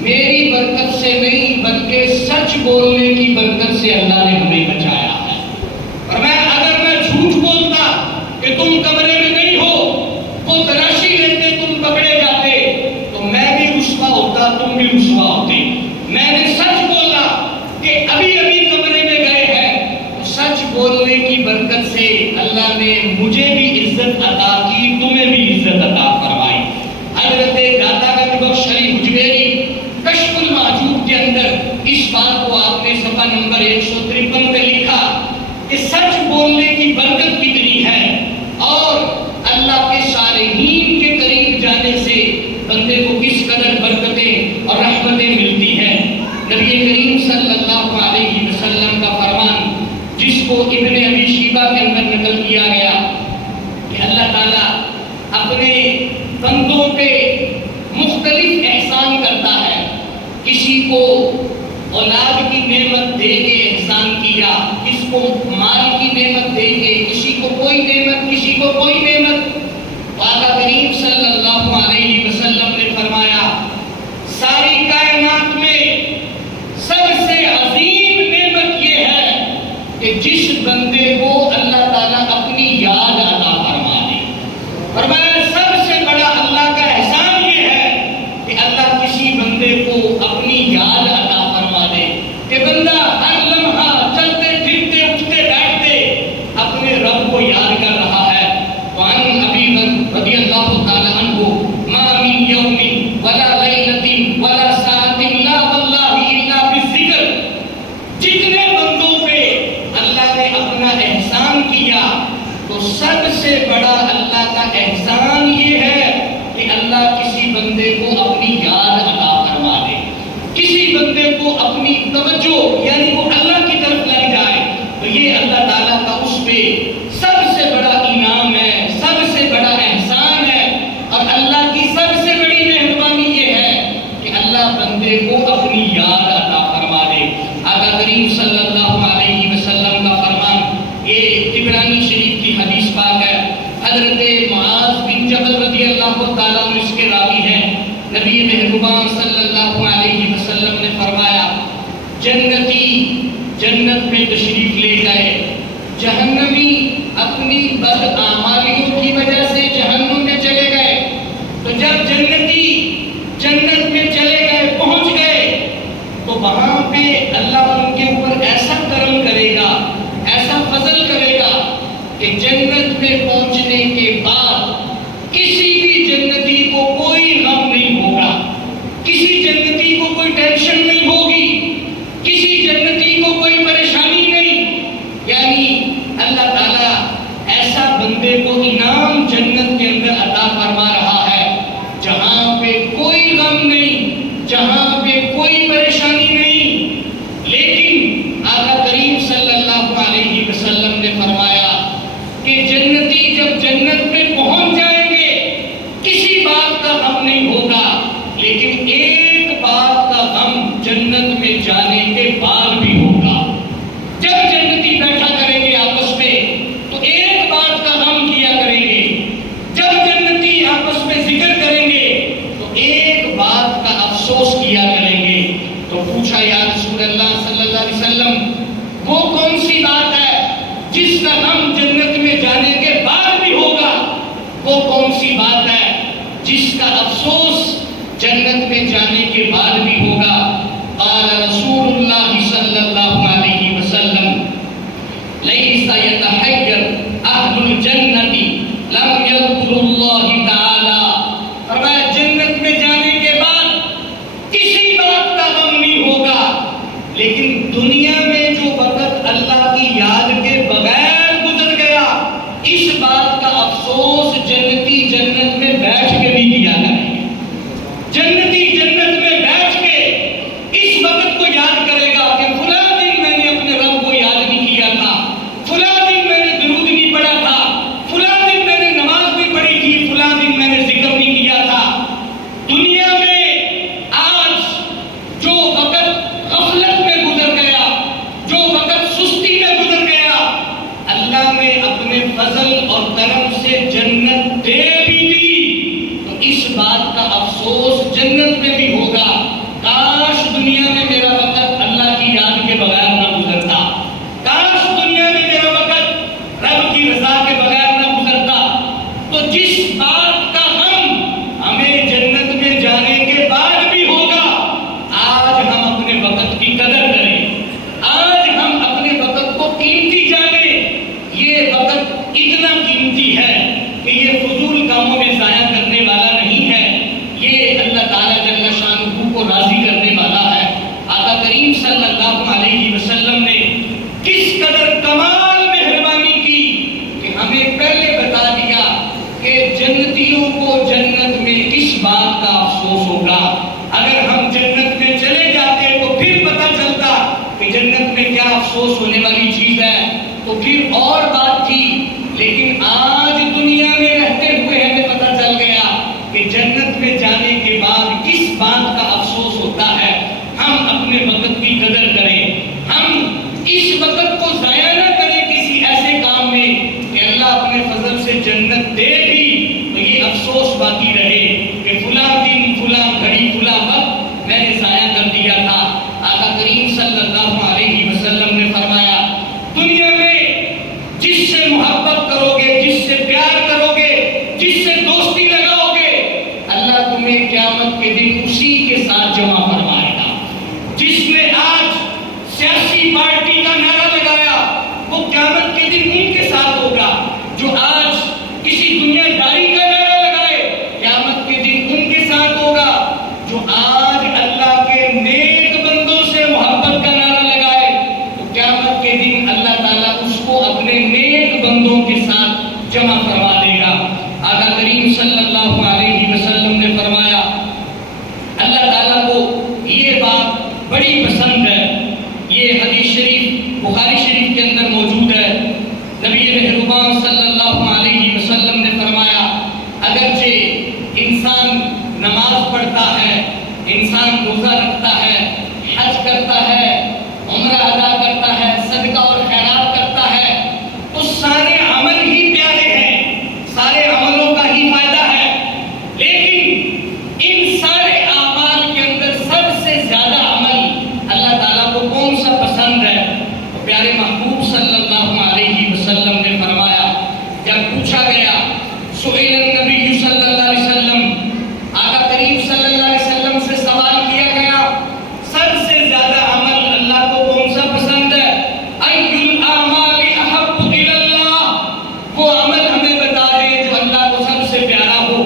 میری برکت سے نہیں بلکہ سچ بولنے کی برکت سے اللہ نے ہمیں بچایا ہے، اور اگر میں جھوٹ بولتا کہ تم کمرے میں نہیں ہو، وہ تلاشی لیتے، تم پکڑے جاتے، تو میں بھی رسوا ہوتا، تم بھی رسوا ہوتے۔ میں نے سچ بولا کہ ابھی کمرے میں گئے ہیں، تو سچ بولنے کی برکت سے اللہ نے مجھے بھی عزت عطا کی، تمہیں بھی عزت عطا فرمائی۔ حضرت داتا گنج بخش علی حجویری کشف المحجوب کے اندر اس بات کو آپ نے صفحہ نمبر 153 پہ لکھا کہ سچ بولنے کی برکت کتنی ہے، اور اللہ کے صالحین کے قریب جانے سے بندے کو کس قدر برکتیں اور رحمتیں ملتی ہیں۔ نبی کریم صلی اللہ علیہ وسلم کا فرمان جس کو ابن ابی شیبہ کے اندر نقل کیا گیا کہ اللہ تعالیٰ اپنے بندوں پہ مختلف احسان کرتا ہے، کسی کو اولاد کی نعمت دے کے احسان کیا، کس کو مال کی نعمت دے کے، کسی کو کوئی نعمت، کسی کو کوئی نعمت۔ آقا کریم صلی اللہ علیہ وسلم نے فرمایا، ساری کائنات میں سب سے عظیم نعمت یہ ہے کہ جس بندے کو اللہ تعالیٰ اپنی یاد عطا فرما دے، فرمایا سب سے اللہ تعالی عنہ ما من یوم ولا لیلۃ ولا ساعۃ لا واللہ الا بالذکر، جتنے بندوں پہ اللہ نے اپنا احسان کیا تو سب سے بڑا اللہ کا احسان یہ ہے کہ اللہ کسی بندے کو اپنی یاد عطا فرما دے، کسی بندے کو اپنی توجہ یعنی وہ اللہ کی طرف لگ جائے، تو یہ اللہ تعالیٰ کا اس پہ سب سے بڑا انعام ہے، سب سے بڑا احسان ہے۔ اور اللہ کی سب سے بڑی مہربانی یہ ہے کہ اللہ بندے کو اپنی یاد عطا فرما دے۔ آقا کریم صلی اللہ علیہ وسلم کا فرمان، یہ طبرانی شریف کی حدیث پاک ہے، حضرت معاذ بن جبل رضی اللہ تعالیٰ عنہ اس کے راوی ہیں، نبی مہربان صلی اللہ علیہ وسلم نے فرمایا جنتی جنت میں تشریف لے گئے، جہنمی اپنی بدعمالیوں کی وجہ سے جہنم میں چلے گئے، تو جب جنتی جنت میں چلے گئے پہنچ گئے تو وہاں پہ اللہ ان کے اوپر ایسا کرم کرے گا، ایسا فضل کرے گا کہ جنت میں پہنچنے کے بعد کسی بھی جنتی کو کوئی غم نہیں ہوگا، کسی جنتی کو کوئی ٹینشن نہیں ہوگی، کسی جنتی کو کوئی پریشانی نہیں، یعنی اللہ تعالیٰ ایسا بندے کو انعام جنت کے اندر عطا فرما رہا ہے جہاں پہ کوئی غم نہیں، جہاں پہ کوئی پریشانی نہیں۔ لیکن آقا کریم صلی اللہ علیہ وسلم نے فرمایا کہ جنتی جب جنت میں پہنچ جائیں گے کسی بات کا غم نہیں ہوگا، لیکن ایک بات کا غم جنت میں جانے کے بعد بھی ہوگا۔ جب جنتی بیٹھا کریں گے آپس میں تو ایک بات کا غم کیا کریں گے، جب جنتی آپس میں ذکر کریں گے تو ایک بات کا افسوس کیا کریں گے۔ تو پوچھا یا رسول اللہ صلی اللہ علیہ وسلم وہ کون سی بات ہے جس کا غم جنت میں جانے کے بعد بھی ہوگا، وہ کون سی بات ہے جس کا افسوس جنت میں جانے کے بعد بھی ہوگا؟ قال رسول اللہ صلی اللہ علیہ وسلم لیس یتحیر اہل الجنت لم یذکر اللہ تعالی، فرمایا جنت میں جانے کے بعد کسی بات کا غم نہیں ہوگا، لیکن دنیا میں جو وقت اللہ کی یاد کے بغیر گزر گیا اس بات کا افسوس جنتی جنت میں بیٹھ کے بھی کیا کریں گے۔ جنتی جنت میں بیٹھ کے اس وقت کو یاد کرے گا کہ فلاں دن میں نے اپنے رب کو یاد نہیں کیا تھا، فلاں دن میں نے درود نہیں پڑھا تھا، فلاں دن میں نے نماز نہیں پڑھی تھی، فلاں دن میں نے ذکر نہیں کیا تھا۔ دنیا میں آج جو وقت غفلت میں گزر گیا، جو وقت سستی میں گزر گیا، اللہ نے اپنے فضل اور کرم سے جنت دے بھی دی، تو اس بات کا افسوس جنت میں بھی ہوگا کاش دنیا میں میرا وقت اللہ کی یاد کے بغیر نہ گزرتا، کاش دنیا میں میرا وقت رب کی رضا کے بغیر نہ گزرتا۔ تو جس بات کا غم ہمیں جنت میں جانے کے بعد بھی ہوگا، آج ہم اپنے وقت کی قدر کریں، آج ہم اپنے وقت کو قیمتی جانیں۔ یہ وقت اتنا قیمتی ہے کہ یہ فضول کاموں میں ضائع کرنے والا نہیں ہے، یہ اللہ تعالیٰ جل شانہ کو راضی کرنے والا ہے۔ آقا کریم صلی اللہ علیہ وسلم نے کس قدر کمال مہربانی کی کہ ہمیں پہلے بتا دیا کہ جنتیوں کو جنت میں کس بات کا افسوس ہوگا۔ اگر ہم جنت میں چلے جاتے تو پھر پتہ چلتا کہ جنت میں کیا افسوس ہونے والی چیز ہے، تو پھر اور بات تھی، لیکن آج دنیا میں رہتے ہوئے ہمیں پتہ چل گیا کہ جنت میں جانے کے بعد کس بات کا افسوس ہوتا ہے۔ ہم اپنے وقت کی قدر کریں، ہم اس وقت کو ضائع نہ کریں کسی ایسے کام میں کہ اللہ اپنے فضل سے جنت دے بھی تو یہ افسوس باقی رہے کہ فلاں دن فلاں گھڑی فلاں وقت میں نے ضائع کر دیا تھا۔ آقا کریم صلی اللہ علیہ وسلم نے فرمایا دنیا میں جس سے محبت کرو گے، جس سے پیار کرو گے، جس سے دوستی لگاؤ گے، اللہ تمہیں قیامت کے دن اسی کے ساتھ جمع فرمائے گا۔ جس نے آج سیاسی پارٹی کا نعرہ لگایا وہ قیامت کے دن ان کے ساتھ ہوگا، جو آج کسی دنیا داری کا نعرہ لگائے پڑھتا ہے، انسان روزہ رکھتا ہے، حج کرتا ہے، عمرہ ادا کرتا ہے، صدقہ اور خیرات کرتا ہے، تو سارے عمل ہی پیارے ہیں، سارے عملوں کا ہی فائدہ ہے، لیکن ان سارے اعمال کے اندر سب سے زیادہ عمل اللہ تعالیٰ کو کون سا پسند ہے؟ تو پیارے محبوب صلی اللہ علیہ وسلم نے فرمایا، جب پوچھا گیا سئل النبی صلی اللہ علیہ وسلم، آقا کریم صلی اللہ علیہ وسلم سے سوال کیا گیا سب سے زیادہ عمل اللہ کو کون سا پسند ہے؟ ای الاعمال احب الی اللہ، وہ عمل ہمیں بتا دیں جو اللہ کو سب سے پیارا ہو،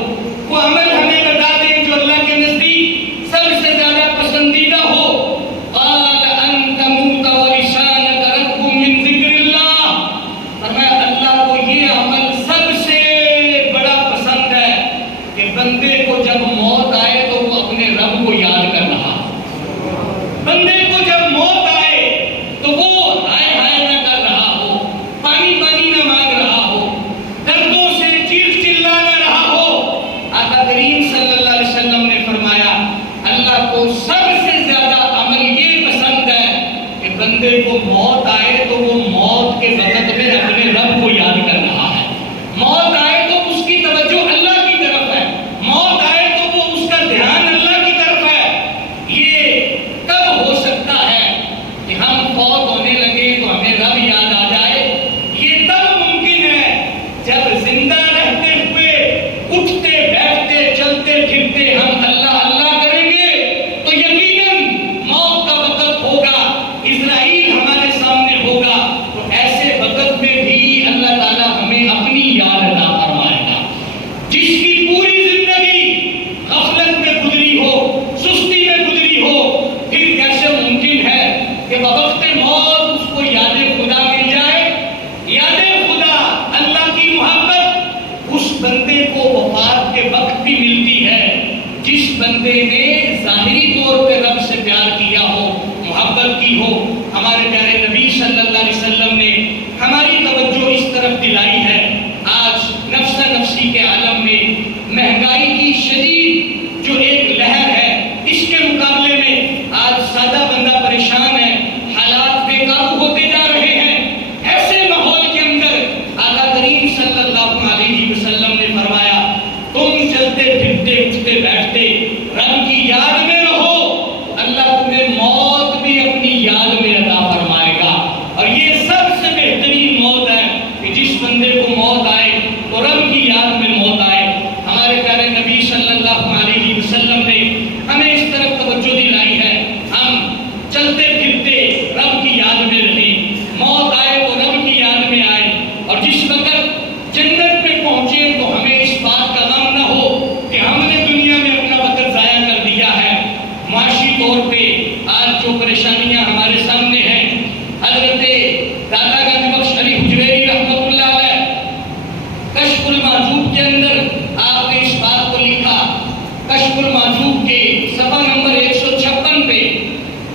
وہ عمل ہمیں بتا دیں جو اللہ کے نزدیک سب سے زیادہ پسندیدہ ہو۔ قال ان تموت ولسانک رطب من ذکر اللہ، فرمایا اللہ کو یہ عمل سب سے بڑا پسند ہے کہ بندے کو جب موت آئے تو وہ اپنے رب کو یاد کر رہا، بندے کو جب موت آئے تو وہ ہائے ہائے نہ کر رہا ہو، پانی پانی نہ مانگ رہا ہو، دردوں سے چیخ چلا نہ رہا ہو۔ آقا کریم صلی اللہ علیہ وسلم نے فرمایا اللہ کو سب سے زیادہ عمل یہ پسند ہے کہ بندے کو موت آئے تو وہ موت کے وقت میں اپنے رب کو یاد کر رہا ہے، موت آئے تو اس کی توجہ اللہ کی طرف ہے، موت آئے تو وہ اس کا دھیان اللہ کی طرف ہے۔ یہ کب ہو سکتا ہے کہ ہم فوت ہونے لگے تو ہمیں رب یاد آ جائے؟ یہ تب ممکن ہے جب زندہ رہتے ہوئے اٹھتے بیٹھتے چلتے پھرتے ہم اللہ اللہ کریں گے تو یقیناً موت کا وقت ہوگا، اسرائیل ہمارے سامنے ہوگا، تو ایسے وقت میں بھی اللہ تعالیٰ ہمیں اپنی یاد عطا فرمائے گا۔ جس کی پوری زندگی غفلت میں گزری ہو، سستی میں گزری ہو، پھر کیسے ممکن ہے کہ بوقت موت اس کو یاد خدا مل جائے؟ یاد خدا، اللہ کی محبت اس بندے کو وفات کے وقت بھی ملتی ہے جس بندے نے ظاہری طور پہ رب سے پیار کیا ہو، محبت کی ہو۔ ہمارے پیارے نبی صلی اللہ علیہ وسلم نے ہماری توجہ اس طرف دلائی ہے۔ آج نفس نفسی کے عالم میں مہنگائی کی شدید جو ایک لہر ہے، اس کے مقابلے میں آج سادہ بندہ پریشان ہے، حالات بے قابو ہوتے جا رہے ہیں۔ ایسے ماحول کے اندر آقا کریم صلی اللہ علیہ وسلم نے فرمایا تم چلتے پھرتے اٹھتے بیٹھتے رب کی یاد میں رہو، اللہ تمہیں موت بھی اپنی یاد میں عطا فرمائے گا۔ اور یہ سب سے بہترین موت ہے کہ جس بندے کو موت آئے تو رب کی یاد میں موت آئے۔ ہمارے پیارے نبی صلی اللہ علیہ وسلم نے ہمیں اس طرف توجہ دلائی ہے، ہم چلتے پھرتے رب کی یاد میں رہیں، موت آئے تو رب کی یاد میں آئے، اور جس وقت جنت میں پہنچے تو ہمیں اس بات کا غم نہ ہو کہ ہم نے دنیا میں اپنا وقت ضائع کر دیا ہے۔ معاشی طور پہ آج جو پریشانیاں ہمارے سامنے ہیں، حضرت داتا گنج بخش علی حجویری رحمۃ اللہ علیہ کشف المحجوب کے اندر آپ نے اس بات کو لکھا، کشف المحجوب کے صفحہ نمبر 156 پہ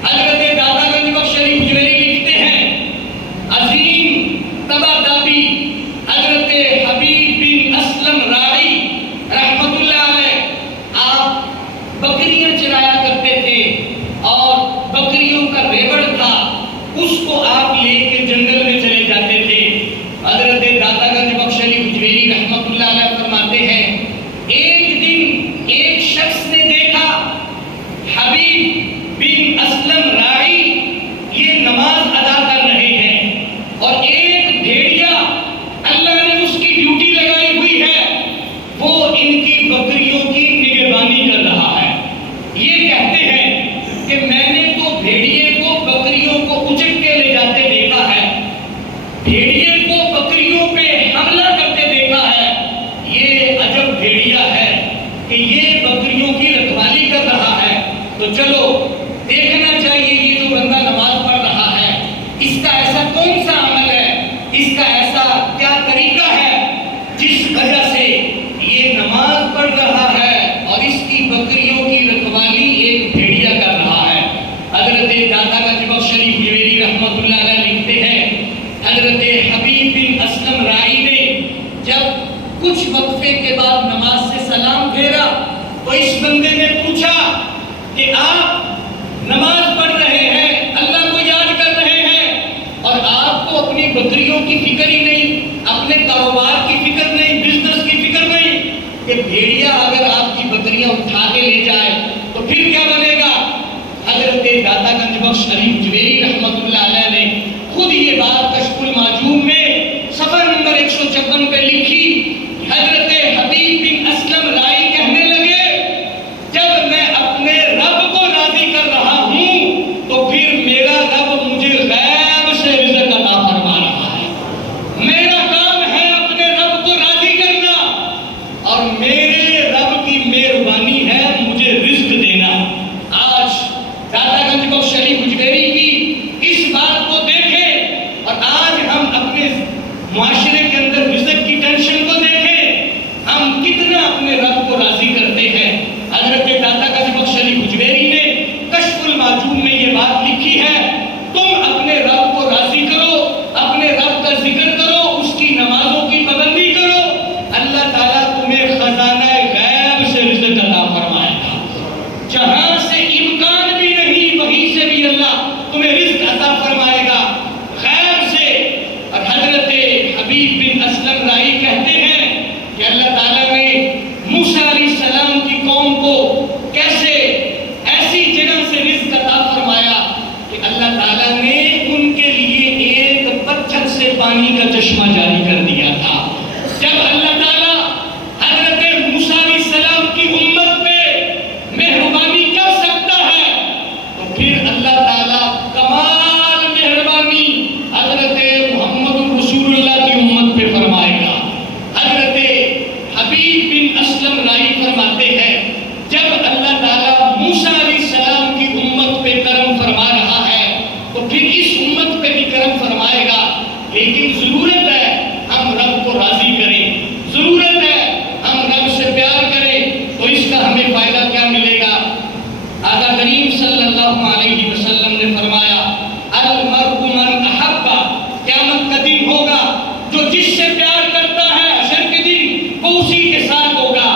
حضرت داتا گنج بخش علی حجویری لکھتے ہیں، عظیم طباطبی حضرت حبیب بن اسلم راعی رحمۃ اللہ علیہ، آپ بکریاں چرایا کرتے تھے اور بکریوں کا ریوڑ تھا، اس کو آپ لے کے جنگل میں چلے جاتے تھے۔ حضرت داتا گنج بخش علی حجویری رحمۃ اللہ علیہ فرماتے ہیں ایک دن ایک شخص نے دیکھا حبیب بن اسلم راعی یہ نماز ادا کر رہے ہیں اور ایک بھیڑیا اللہ نے اس کی ڈیوٹی لگائی ہوئی ہے، وہ ان کی بکریوں کی نگہبانی کر رہا ہے۔ یہ کہتے ہیں کہ میں نے تو بھیڑیے کو بکریوں کو اچک کے لے جاتے دیکھا ہے، بھیڑیے کو بکریوں پہ حملہ کرتے دیکھا ہے، یہ عجب بھیڑیا ہے کہ یہ بکریوں کی رکھوالی کر رہا ہے، تو چلو دیکھنا چاہیے یہ جو بندہ نماز پڑھ رہا ہے اس کا ایسا کون سا عمل ہے، اس کا ایسا کیا طریقہ ہے جس وجہ سے یہ نماز پڑھ رہا ہے اور اس کی بکریوں کی رکھوالی ایک بھیڑیا کر رہا ہے۔ حضرت داتا گنج بخش علی حجویری رحمۃ اللہ علیہ لکھتے ہیں حضرت حبیب بن اسلم راعی نے جب کچھ وقفے کے بعد نماز سے سلام پھیرا تو تو اس بندے نے پوچھا کہ آپ نماز پڑھ رہے ہیں، اللہ کو یاد کر رہے ہیں، اور آپ کو اپنی بکریوں کی فکر ہی نہیں، اپنے کاروبار کی فکر نہیں، بزنس کی فکر نہیں، کہ بھیڑیا اگر آپ کی بکریاں اٹھا کے لے جائے تو پھر کیا بنے گا؟ حضرت داتا گنج بخش علی حجویری رحمۃ اللہ علیہ نے خود یہ بات کشف المعجوم میں صفحہ نمبر 156 پہ لکھی۔ حضرت حبیب بن اسلم رائی کہنے لگے، جب میں اپنے رب کو راضی کر رہا ہوں تو پھر میرا رب مجھے غیب سے رزق عطا فرما رہا ہے۔ میرا کام ہے اپنے رب کو راضی کرنا، اور میرے رب کی مہربانی ہے مجھے رزق دینا۔ آج داتا گنج بخش علی حجویری کی اس بات کو دیکھیں، اور آج ہم اپنے معاشرے کے اندر رزق کی ٹینشن کو دیکھیں، ہم کتنا اپنے رب کو راضی کرتے ہیں۔ حضرت داتا گنج بخش علی حجویری نے کشف المعجوم میں یہ بات لکھی ہے، تم اپنے رب کو راضی کرو، اپنے رب کا ذکر کرو، اس کی نمازوں کی پابندی کرو، اللہ تعالیٰ تمہیں خزانہ غیب سے رزق عطا فرمائے گا۔ جہاں سے امکان بھی نہیں وہیں سے بھی اللہ تمہیں رزق عطا فرمائے گا، غیب سے۔ اور حضرت حبیب بن اسلم رائی کہتے ہیں کہ اللہ تعالیٰ نے موسیٰ علیہ السلام کی قوم کو کیسے ایسی جگہ سے رزق عطا فرمایا کہ اللہ تعالیٰ نے ان کے لیے ایک پتھر سے پانی کا چشمہ جاری کر دیا تھا۔ جب اللہ تعالیٰ حضرت موسیٰ علیہ السلام کی امت پہ مہربانی کر سکتا ہے تو پھر اللہ تعالیٰ کمال مہربانی حضرت محمد رسول اللہ کی امت پہ فرمائے گا۔ حضرت حبیب بن اسلم رائی فرماتے ہیں، جب اللہ تعالیٰ موسیٰ علیہ السلام کی امت پہ کرم فرما رہا ہے تو پھر اس امت پہ بھی کرم فرمائے گا، لیکن ضرورت ہے ہم رب کو راضی کریں، ضرورت ہے ہم رب سے پیار کریں۔ تو اس کا ہمیں فائدہ کیا ملے گا؟ آقا کریم صلی اللہ علیہ وسلم نے فرمایا، المرء من احب، قیامت کا دن ہوگا جو جس سے پیار کرتا ہے حشر کے دن وہ اسی کے ساتھ ہوگا۔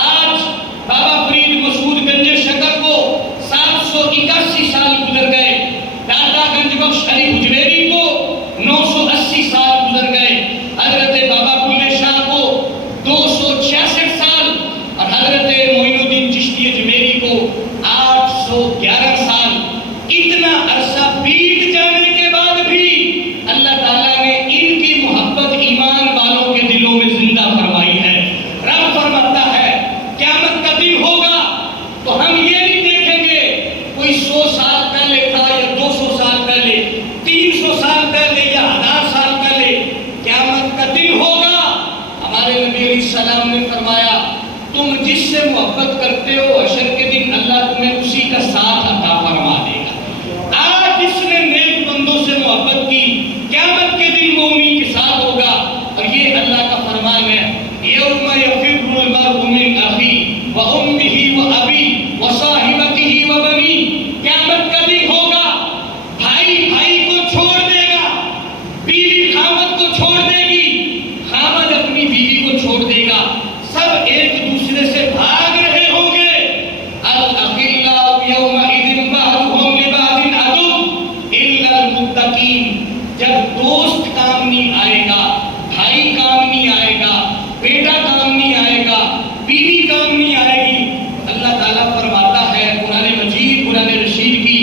آج بابا فرید مسعود گنج شکر کو 781 سال گزر گئے، داتا گنج بخش علی حجویری کو 980 سال گزر گئے، حضرت بابا بلے شاہ کو 266 سال، اور حضرت معین الدین چشتی اجمیری کو 811 سال۔ اتنا عرصہ بیت جانے کے بعد بھی اللہ تعالیٰ نے ان کی محبت ایمان والوں کے دلوں میں زندہ فرمائی ہے۔ رب فرماتا ہے قیامت کا دن ہوگا تو ہم یہ نہیں دیکھیں گے کوئی 100 سال پہلے تھا یا 200 سال پہلے، 300 سال پہلے یا 1000 سال پہلے۔ قیامت کا دن ہوگا، ہمارے نبی علیہ السلام نے فرمایا تم جس سے محبت کرتے ہو حشر کے دن اللہ تمہیں اسی کا ساتھ عطا فرما دے گا۔ آج جس نے نیک بندوں سے محبت کی قیامت کے دن وہ انہی کے ساتھ ہوگا، اور یہ اللہ کا فرمان ہے، یوم یفر المرء من اخیہ وامہ وابیہ وصاحبتہ وبنیہ۔ قیامت کا دن ہوگا، بھائی بھائی کو چھوڑ دے گا، بیوی خامد کو چھوڑ دے گی، خامد اپنی بیوی کو چھوڑ دے گا، سب ایک دوسرے سے بھاگ رہے ہوں گے۔ الاخلاء یومئذ بعضهم لبعض عدو الا المتقین۔ جب دوست کام نہیں آئے گا، بھائی کام نہیں آئے گا، بیٹا کام نہیں آئے گا، بیوی کام نہیں آئے گی، اللہ تعالیٰ فرماتا ہے قرآن مجید قرآن رشید کی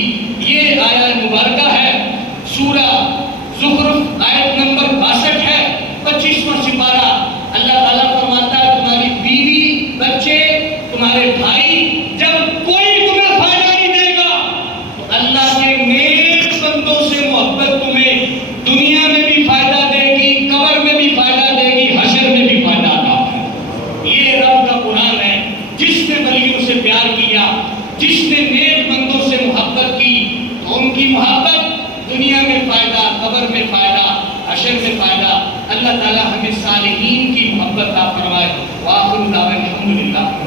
یہ آیت مبارکہ ہے، سورہ زخرف آیت نمبر 62 ہے، 25واں سپارہ۔ اللہ تعالیٰ فرماتا ہے تمہاری بیوی، بچے، تمہارے بھائی، جب کوئی تمہیں فائدہ نہیں دے گا تو اللہ کے نیک بندوں سے محبت تمہیں دنیا میں بھی فائدہ دے گی، قبر میں بھی فائدہ دے گی، حشر میں بھی فائدہ عطا ہے۔ یہ رب کا قرآن ہے، جس نے ولیوں سے پیار کیا، جس نے نیک بندوں سے محبت کی تو ان کی محبت دنیا میں فائدہ، قبر میں فائدہ، حشر میں فائدہ۔ اللہ تعالیٰ ہمیں صالحین کی محبت عطا فرمائے۔ وآخر دعوانا الحمدللہ۔